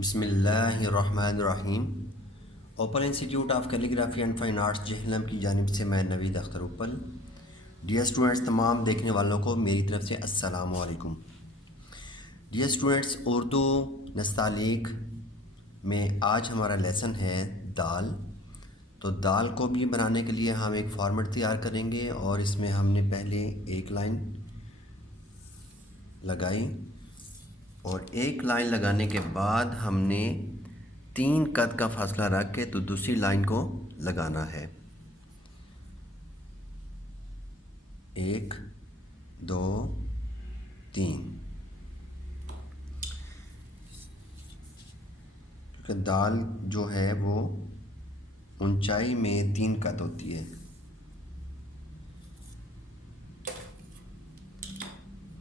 बिस्मिल्लाहिर्रहमानिर्रहीम। Open institute of calligraphy and fine arts Jhelum की जानिब से मैं नवीद अख्तर उपल। डियर स्टूडेंट्स, तमाम देखने वालों को मेरी तरफ से अस्सलाम वालेकुम। डियर स्टूडेंट्स, उर्दू नस्तालीक में आज हमारा लेसन है दाल। तो दाल को भी बनाने के लिए हम एक फॉर्मेट तैयार करेंगे और इसमें हमने पहले एक लाइन लगाई और एक लाइन लगाने के बाद हमने 3 कद का फासला रख के तो दूसरी लाइन को लगाना है। 1 2 3। क्योंकि दाल जो है वो ऊंचाई में 3 कद होती है।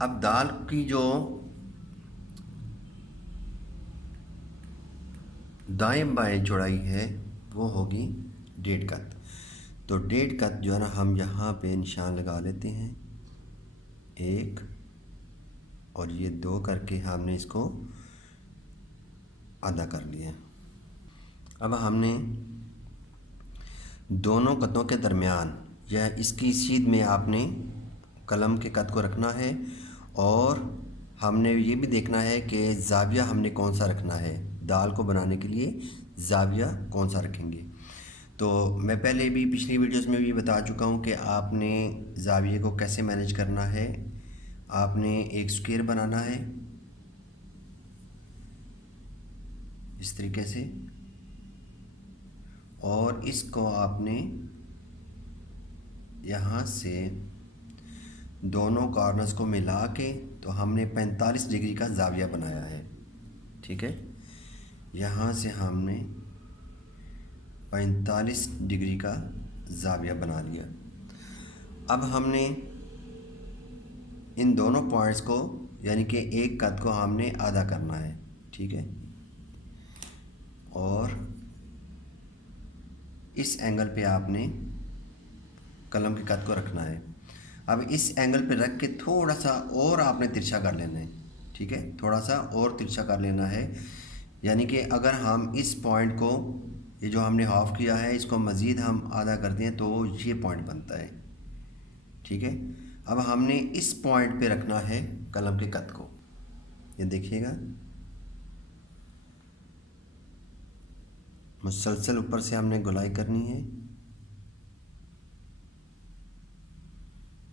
अब दाल की जो दाएं बाएं चौड़ाई है वो होगी 1.5 कद। तो 1.5 कद जो है ना, हम यहाँ पे निशान लगा लेते हैं 1 और ये 2 करके हमने इसको आधा कर लिया। अब हमने दोनों कदों के दरमियान या इसकी सीध में आपने कलम के कद को रखना है और हमने ये भी देखना है कि ज़ाविया हमने कौन सा रखना है। दाल को बनाने के लिए ज़ाविया कौन सा रखेंगे। तो मैं पहले भी पिछली वीडियोस में भी बता चुका हूँ कि आपने ज़ाविये को कैसे मैनेज करना है। आपने एक स्क्वायर बनाना है इस तरीके से और इसको आपने यहाँ से दोनों कॉर्नर्स को मिला के तो हमने 45 डिग्री का ज़ाविया बनाया है। ठीक है, यहाँ से हमने 45 डिग्री का ज़ाविया बना लिया। अब हमने इन दोनों पॉइंट्स को यानी कि एक कद को हमने आधा करना है। ठीक है, और इस एंगल पे आपने कलम के कद को रखना है। अब इस एंगल पे रख के थोड़ा सा और आपने तिरछा कर लेना है। ठीक है, थोड़ा सा और तिरछा कर लेना है। यानी कि अगर हम इस पॉइंट को, ये जो हमने हाफ किया है, इसको मज़ीद हम आधा कर दें तो ये पॉइंट बनता है। ठीक है, अब हमने इस पॉइंट पे रखना है कलम के कद को। ये देखिएगा, मुसलसल ऊपर से हमने गोलाई करनी है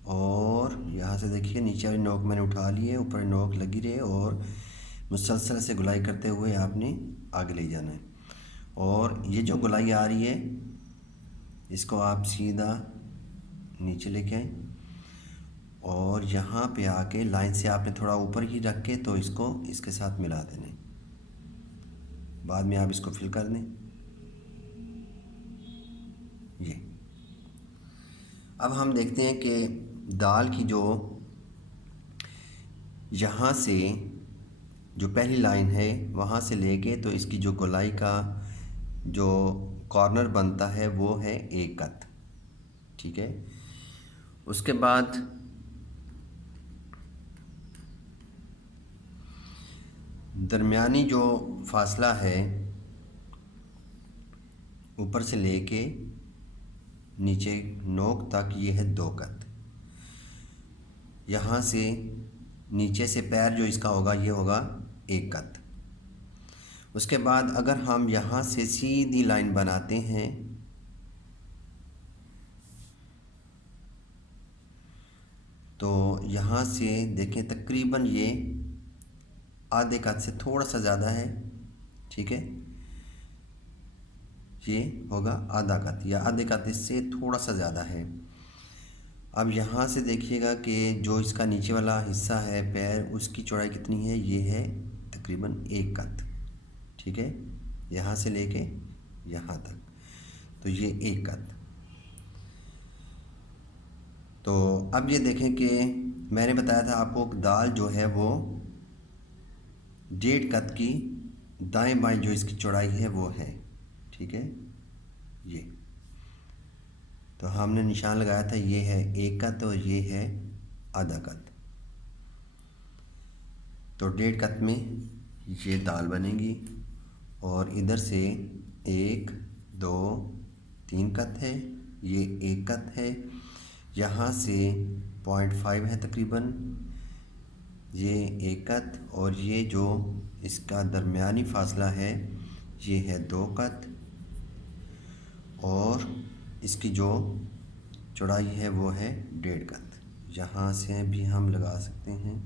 और यहाँ से देखिए नीचे वाली नोक मैंने उठा ली है, ऊपर नोक लगी रहे और मुसलसल से गोलाई करते हुए आपने आगे ले जाना है। और ये जो गोलाई आ रही है इसको आप सीधा नीचे लेके आए और यहाँ पे आके लाइन से आपने थोड़ा ऊपर ही रख के तो इसको इसके साथ मिला देना। बाद में आप इसको फिल कर दें। ये अब हम देखते हैं कि दाल की जो यहाँ से जो पहली लाइन है वहाँ से लेके तो इसकी जो गोलाई का जो कॉर्नर बनता है वो है 1 कद। ठीक है, उसके बाद दरमियानी जो फासला है ऊपर से लेके नीचे नोक तक ये है 2 कद। यहाँ से नीचे से पैर जो इसका होगा ये होगा 1 कद। उसके बाद अगर हम यहाँ से सीधी लाइन बनाते हैं तो यहाँ से देखें तकरीबन ये आधे कद से थोड़ा सा ज़्यादा है। ठीक है, ये होगा आधा कद या आधे कद इससे थोड़ा सा ज़्यादा है। अब यहाँ से देखिएगा कि जो इसका नीचे वाला हिस्सा है पैर, उसकी चौड़ाई कितनी है, ये है तकरीबन 1 कद। ठीक है, यहाँ से लेके यहाँ तक तो ये 1 कद। तो अब ये देखें कि मैंने बताया था आपको दाल जो है वो 1.5 कद की दाएं बाएं जो इसकी चौड़ाई है वो है। ठीक है, ये तो हमने निशान लगाया था, ये है 1 कद और ये है आधा कद। तो 1.5 कद में ये दाल बनेगी। और इधर से 1 2 3 कत है, ये 1 कत है, यहाँ से 0.5 है तकरीबन, ये 1 कत, और ये जो इसका दरमियानी फासला है ये है 2 कत, और इसकी जो चौड़ाई है वो है 1.5 कत। यहाँ से भी हम लगा सकते हैं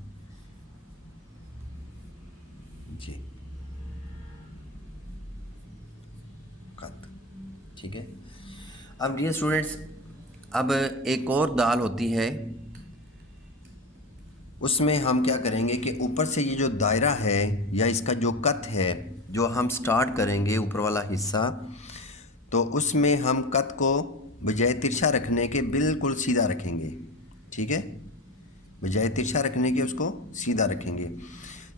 जी कत, ठीक है। अब डियर स्टूडेंट्स, अब एक और दाल होती है, उसमें हम क्या करेंगे कि ऊपर से ये जो दायरा है या इसका जो कत है जो हम स्टार्ट करेंगे ऊपर वाला हिस्सा, तो उसमें हम कत को बजाय तिरछा रखने के बिल्कुल सीधा रखेंगे, ठीक है। बजाय तिरछा रखने के उसको सीधा रखेंगे।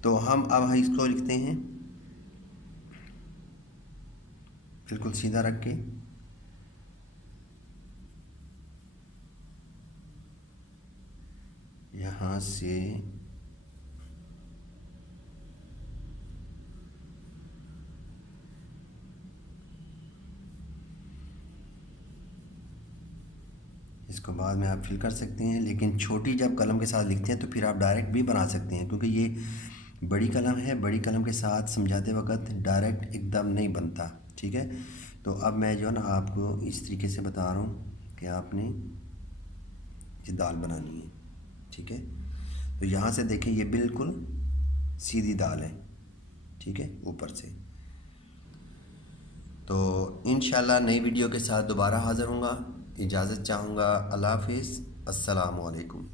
तो हम अब इसको लिखते हैं बिल्कुल सीधा रख के, यहाँ से इसको बाद में आप फिल कर सकते हैं, लेकिन छोटी जब कलम के साथ लिखते हैं तो फिर आप डायरेक्ट भी बना सकते हैं, क्योंकि ये बड़ी कलम है, बड़ी कलम के साथ समझाते वक्त डायरेक्ट एकदम नहीं बनता, ठीक है। तो अब मैं जो है ना आपको इस तरीके से बता रहा हूँ कि आपने ये दाल बनानी है, ठीक है। तो यहाँ से देखें ये बिल्कुल सीधी दाल है, ठीक है, ऊपर से। तो इंशाल्लाह नई वीडियो के साथ दोबारा हाज़िर होऊंगा। इजाज़त चाहूँगा। अल्लाह हाफ़िज़, अस्सलामु अलैकुम।